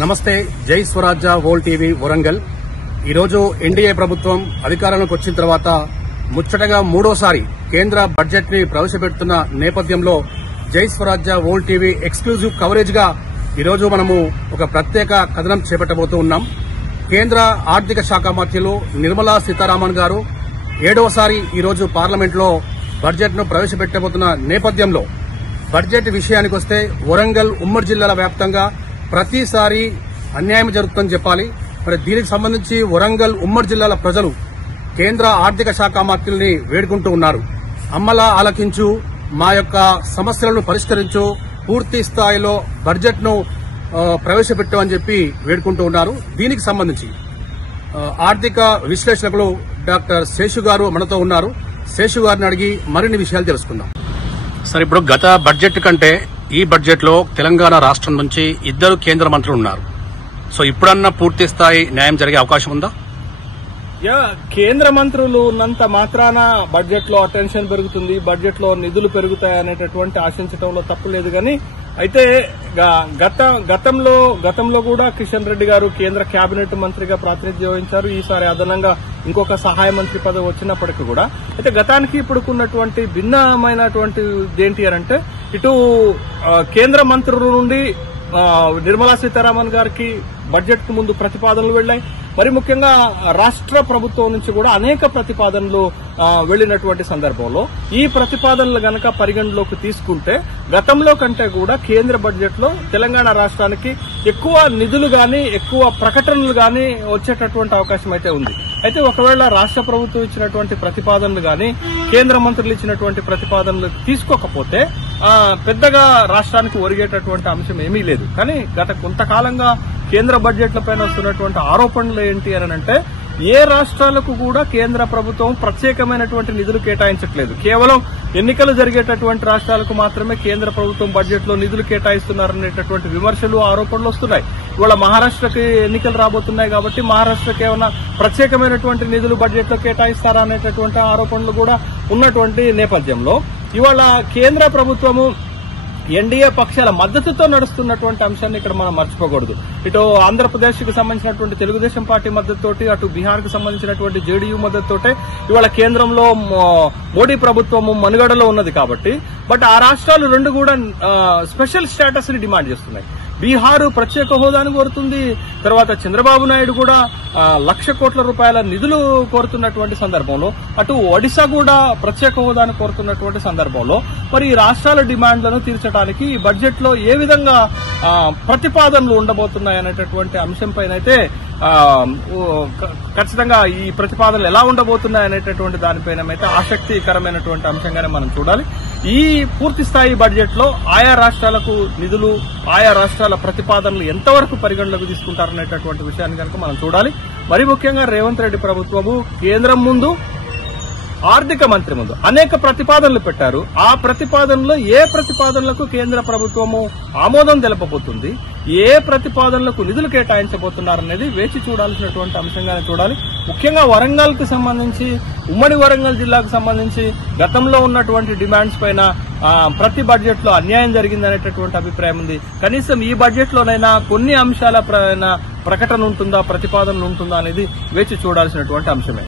నమస్తే. జై స్వరాజ్య world TV Warangal. ఈరోజు ఎన్డీఏ ప్రభుత్వం అధికారంలోకి వచ్చిన తర్వాత ముచ్చటగా మూడోసారి కేంద్ర బడ్జెట్ ని ప్రవేశపెడుతున్న నేపథ్యంలో జై స్వరాజ్య వరల్డ్ టీవీ ఎక్స్క్లూజివ్ కవరేజ్ గా ఈరోజు మనము ఒక ప్రత్యేక కథనం చేపట్టబోతూ ఉన్నాం. కేంద్ర ఆర్థిక శాఖ మంత్రులు నిర్మలా సీతారామన్ గారు 7వసారి ఈరోజు పార్లమెంట్ లో బడ్జెట్ ను ప్రవేశపెట్టబోతున్న నేపథ్యంలో బడ్జెట్ విషయానికి వస్తే వరంగల్ ఉమ్మడి జిల్లాల వ్యాప్తంగా ప్రతిసారి అన్యాయం జరుగుతుందని చెప్పాలి. మరి దీనికి సంబంధించి వరంగల్ ఉమ్మడి జిల్లాల ప్రజలు కేంద్ర ఆర్థిక శాఖ మంత్రుల్ని వేడుకుంటూ ఉన్నారు. అమ్మలా ఆలకించు, మా యొక్క సమస్యలను పరిష్కరించు, పూర్తి స్థాయిలో బడ్జెట్ ను ప్రవేశపెట్టు అని చెప్పి వేడుకుంటూ ఉన్నారు. దీనికి సంబంధించి ఆర్థిక విశ్లేషకులు డాక్టర్ శేషు గారు మనతో ఉన్నారు. శేషు గారిని అడిగి మరిన్ని విషయాలు తెలుసుకుందాం. సార్, ఇప్పుడు గత బడ్జెట్ కంటే ఈ బడ్జెట్ లో తెలంగాణ రాష్ట్రం నుంచి 2 కేంద్ర మంత్రులు ఉన్నారు. సో ఇప్పుడన్నా పూర్తి స్థాయి న్యాయం జరిగే అవకాశం ఉందా? కేంద్ర మంత్రులు ఉన్నంత మాత్రాన బడ్జెట్ లో అటెన్షన్ పెరుగుతుంది, బడ్జెట్ లో నిధులు పెరుగుతాయి అనేటటువంటి ఆశించడంలో తప్పు లేదు. కానీ అయితే గతంలో కూడా కిషన్ రెడ్డి గారు కేంద్ర కేబినెట్ మంత్రిగా ప్రాతినిధ్యం వహించారు. ఈసారి అదనంగా ఇంకొక సహాయ మంత్రి పదవి వచ్చినప్పటికీ కూడా అయితే గతానికి ఇప్పుడుకున్నటువంటి భిన్నమైనటువంటి ఏంటి అంటే ఇటు కేంద్ర మంత్రుల నుండి నిర్మలా సీతారామన్ గారికి బడ్జెట్ కు ముందు ప్రతిపాదనలు వెళ్లాయి. మరి ముఖ్యంగా రాష్ట్ర ప్రభుత్వం నుంచి కూడా అనేక ప్రతిపాదనలు వెళ్లినటువంటి సందర్భంలో ఈ ప్రతిపాదనలు గనక పరిగణలోకి తీసుకుంటే గతంలో కంటే కూడా కేంద్ర బడ్జెట్ లో తెలంగాణ రాష్ట్రానికి ఎక్కువ నిధులు గాని ఎక్కువ ప్రకటనలు గాని వచ్చేటటువంటి అవకాశం అయితే ఉంది. అయితే ఒకవేళ రాష్ట్ర ప్రభుత్వం ఇచ్చినటువంటి ప్రతిపాదనలు గాని కేంద్ర మంత్రులు ఇచ్చినటువంటి ప్రతిపాదనలు తీసుకోకపోతే పెద్దగా రాష్ట్రానికి ఒరిగేటటువంటి అంశం ఏమీ లేదు. కానీ గత కొంతకాలంగా కేంద్ర బడ్జెట్ల పైన వస్తున్నటువంటి ఆరోపణలు ఏంటి అని అంటే ఏ రాష్ట్రాలకు కూడా కేంద్ర ప్రభుత్వం ప్రత్యేకమైనటువంటి నిధులు కేటాయించట్లేదు. కేవలం ఎన్నికలు జరిగేటటువంటి రాష్ట్రాలకు మాత్రమే కేంద్ర ప్రభుత్వం బడ్జెట్ లో నిధులు కేటాయిస్తున్నారనేటటువంటి విమర్శలు, ఆరోపణలు వస్తున్నాయి. ఇవాళ మహారాష్ట్రకి ఎన్నికలు రాబోతున్నాయి కాబట్టి మహారాష్ట్రకి ఏమైనా ప్రత్యేకమైనటువంటి నిధులు బడ్జెట్ లో కేటాయిస్తారా అనేటటువంటి ఆరోపణలు కూడా ఉన్నటువంటి నేపథ్యంలో ఇవాళ కేంద్ర ప్రభుత్వము ఎన్డీఏ పక్షాల మద్దతుతో నడుస్తున్నటువంటి అంశాన్ని ఇక్కడ మనం మర్చిపోకూడదు. ఇటు ఆంధ్రప్రదేశ్ కు సంబంధించినటువంటి తెలుగుదేశం పార్టీ మద్దతుతోటి, అటు బీహార్ కు సంబంధించినటువంటి జేడీయూ మద్దతుతోటే ఇవాళ కేంద్రంలో మోడీ ప్రభుత్వము మనుగడలో ఉన్నది కాబట్టి బట్ ఆ రాష్ట్రాలు రెండు కూడా స్పెషల్ స్టేటస్ ని డిమాండ్ చేస్తున్నాయి. బీహార్ ప్రత్యేక హోదాను కోరుతుంది. తర్వాత చంద్రబాబు నాయుడు కూడా 1,00,000 కోట్ల రూపాయల నిధులు కోరుతున్నటువంటి సందర్భంలో అటు ఒడిశా కూడా ప్రత్యేక హోదాను కోరుతున్నటువంటి సందర్భంలో మరి ఈ రాష్ట్రాల డిమాండ్లను తీర్చడానికి ఈ బడ్జెట్ లో ఏ విధంగా ప్రతిపాదనలు ఉండబోతున్నాయనేటటువంటి అంశంపైనైతే ఖచ్చితంగా ఈ ప్రతిపాదనలు ఎలా ఉండబోతున్నాయనేటటువంటి దానిపైన అయితే ఆసక్తికరమైనటువంటి అంశంగానే మనం చూడాలి. ఈ పూర్తి స్థాయి బడ్జెట్ లో ఆయా రాష్ట్రాలకు నిధులు, ఆయా రాష్ట్రాల ప్రతిపాదనలు ఎంతవరకు పరిగణలోకి తీసుకుంటారనేటటువంటి విషయాన్ని కనుక మనం చూడాలి. మరి ముఖ్యంగా రేవంత్ రెడ్డి ప్రభుత్వము కేంద్రం ముందు, ఆర్థిక మంత్రి ముందు అనేక ప్రతిపాదనలు పెట్టారు. ఆ ప్రతిపాదనలో ఏ ప్రతిపాదనలకు కేంద్ర ప్రభుత్వము ఆమోదం తెలపబోతుంది, ఏ ప్రతిపాదనలకు నిధులు కేటాయించబోతున్నారనేది వేచి చూడాల్సినటువంటి అంశంగానే చూడాలి. ముఖ్యంగా వరంగల్ కు సంబంధించి, ఉమ్మడి వరంగల్ జిల్లాకు సంబంధించి గతంలో ఉన్నటువంటి డిమాండ్స్ పైన ప్రతి బడ్జెట్ లో అన్యాయం జరిగిందనేటటువంటి అభిప్రాయం ఉంది. కనీసం ఈ బడ్జెట్ లోనైనా కొన్ని అంశాల ప్రకటన ఉంటుందా, ప్రతిపాదన ఉంటుందా అనేది వేచి చూడాల్సినటువంటి అంశమే.